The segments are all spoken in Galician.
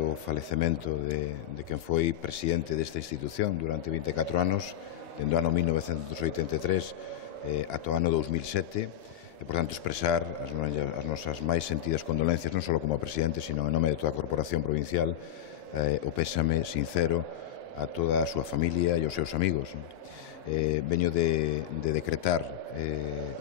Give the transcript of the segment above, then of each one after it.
o falecemento de quen foi presidente desta institución durante 24 anos, dende o ano 1983 ata o ano 2007, e, por tanto, expresar as nosas máis sentidas condolencias, non só como presidente, sino en nome de toda a Corporación Provincial, o pésame sincero a toda a súa familia e aos seus amigos. Veño de decretar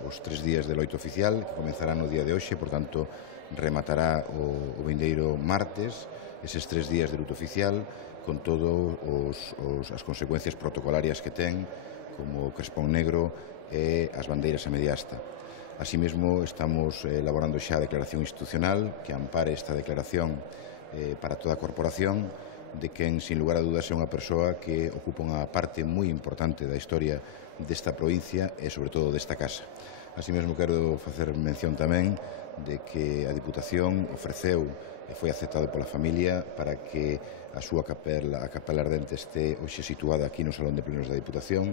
os 3 días de loito oficial, que comenzarán no día de hoxe, por tanto, rematará o vindeiro martes, eses 3 días de luto oficial, con todas as consecuencias protocolarias que ten, como o crespón negro e as bandeiras a media asta. Así mesmo, estamos elaborando xa a declaración institucional que ampare esta declaración para toda a corporación, de quen, sin lugar a dudas, é unha persoa que ocupa unha parte moi importante da historia desta provincia e, sobre todo, desta casa. Así mesmo, quero facer mención tamén de que a Diputación ofreceu e foi aceptado pola familia para que a súa capela ardente este hoxe situada aquí no Salón de Plenos da Diputación,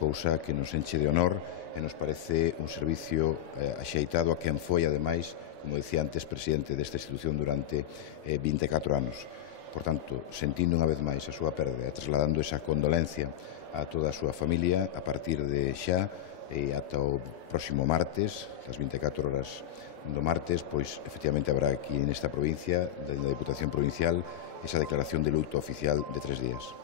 cousa que nos enche de honor e nos parece un servicio axeitado a quen foi, ademais, como dicía antes, presidente desta institución durante 24 anos. Por tanto, sentindo unha vez máis a súa perda e trasladando esa condolencia a toda a súa familia, a partir de xa e ata o próximo martes, das 24 horas do martes, pois efectivamente habrá aquí nesta provincia, da Diputación Provincial, esa declaración de luto oficial de 3 días.